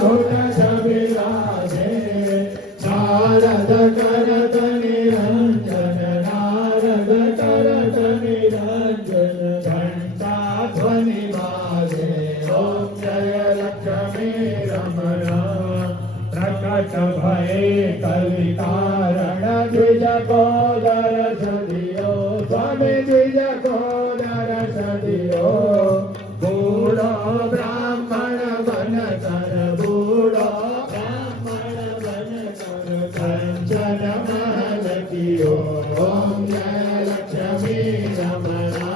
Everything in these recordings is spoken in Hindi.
घोट छबिराजे नारद करत निरंजन नारद करत निरंजन घंटा ध्वनि बाजे ओम जय लक्ष्मी रमणा प्रकट भये कलिकारण द्विज को दर्श दियो स्वामी द्विज को दर्श दियो बूढ़ो ब्राह्मण बन कर बूढ़ो ब्राह्मण बन कर कंचन महल कियो ओम जय लक्ष्मी रमणा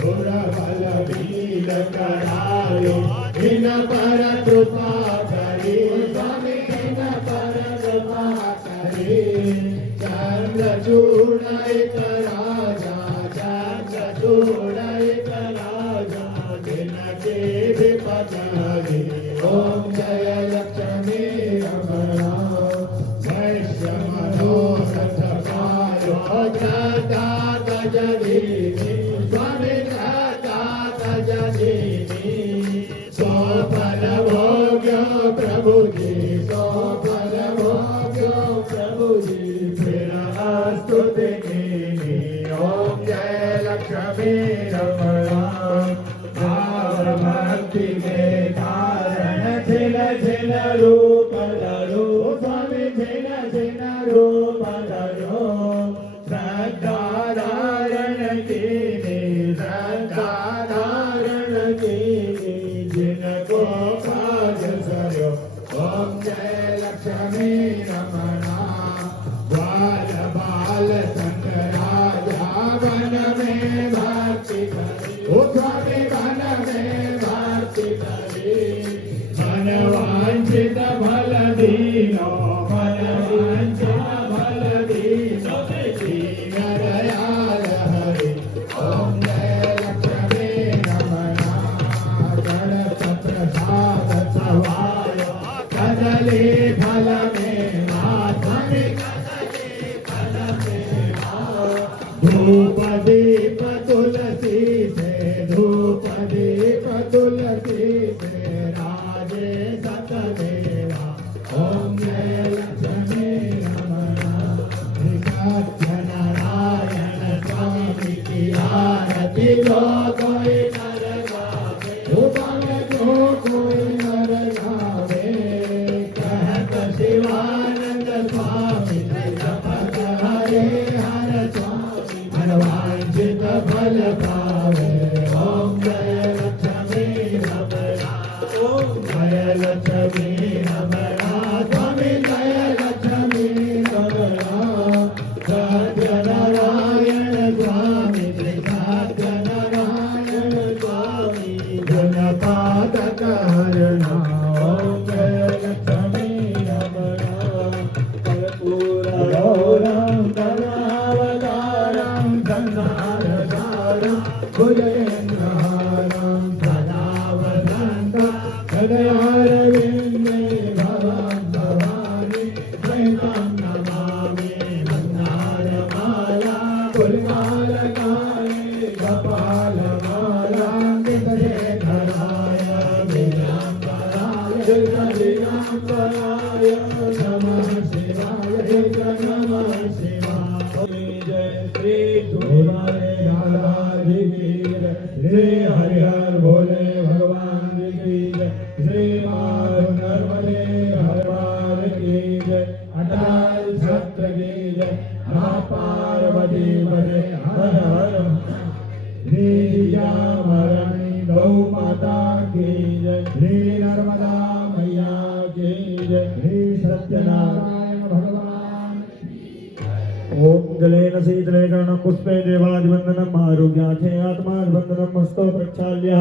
गुर बल बील करायो इन पर कृपा करी स्वामी इन पर कृपा करी चंद्रचूड़ एक राजा चंद्रचूड़ एक राजा दिन के विपद हरि ओम जय लक्ष्मी रमणा वैश्य मनोरथ पायो दाता तजदीनी स्वामी दाता तजदीनी सो फल भोग्यो प्रभु जी सो फल भोग्यो प्रभु जी फिर स्तुति कीनी ओम जय लक्ष्मी रमणा भाव भक्ति के कारण छिन छिन रूप धरो स्वामी छिन छिन रूप धरो श्रद्धा धारण कीनी श्रद्धा धारण कीनी जिनको काज सरो ओम जय लक्ष्मी रमणा बाल बाल संग राजा वन में भक्ति करी ओ स्वामी वन में भक्ति करी मन वांछित फल दीनो मन वांछित फल दीनो दीन दयाल हरि ओम जय लक्ष्मी रमणा गणत प्रसाद सवायो कदली फल में माधवी कदली फल में धूप दीप तुलसी से धूप दीप तुलसी से राजे सतदेवा ओम जय लक्ष्मी रमणा सत्य नारायण स्वामी की आरती जो कोई नर गावे जो कोई नर गावे कहत शिवानंद स्वामी जपत हरे हर स्वामी मनवांछित फल पावे ओम जय लक्ष्मी रमणा ओम जय लक्ष्मी रमणा स्वामी जय लक्ष्मी रमणा सत्य नारायण स्वामी सत्य नारायण स्वामी जनपाद कारणा ओम जय लक्ष्मी रमणा कर्पूरगौरं करुणावतारं संहारसारं भुजगेन्द्रहारं सदा वसन्तं हृदयारविन्दे भवां भवानी द्वैतं नमामि मन्दारमाला फुल्मालकाले कपालमालाङ्कितशेखराय वीराम्बराय वीराम्बराय नमः शिवाय नमः शिवाय जय श्री गुरुवारे दादाजी की जय श्री हरिहर भोले भगवान की जय श्री माधव नर्मदे हरवार की जय अटाल छत्र की जय पार्वती पदे हर हर श्री जामरणी गौ माता की जय श्री नर्मदा मैया की जय श्री सत्यनारायण भगवान ओम जलेन शीतलेन पुष्पे देवादिवंदनम् आरोग्याखे आत्मादिवंदनम् हस्तो प्रक्षाल्य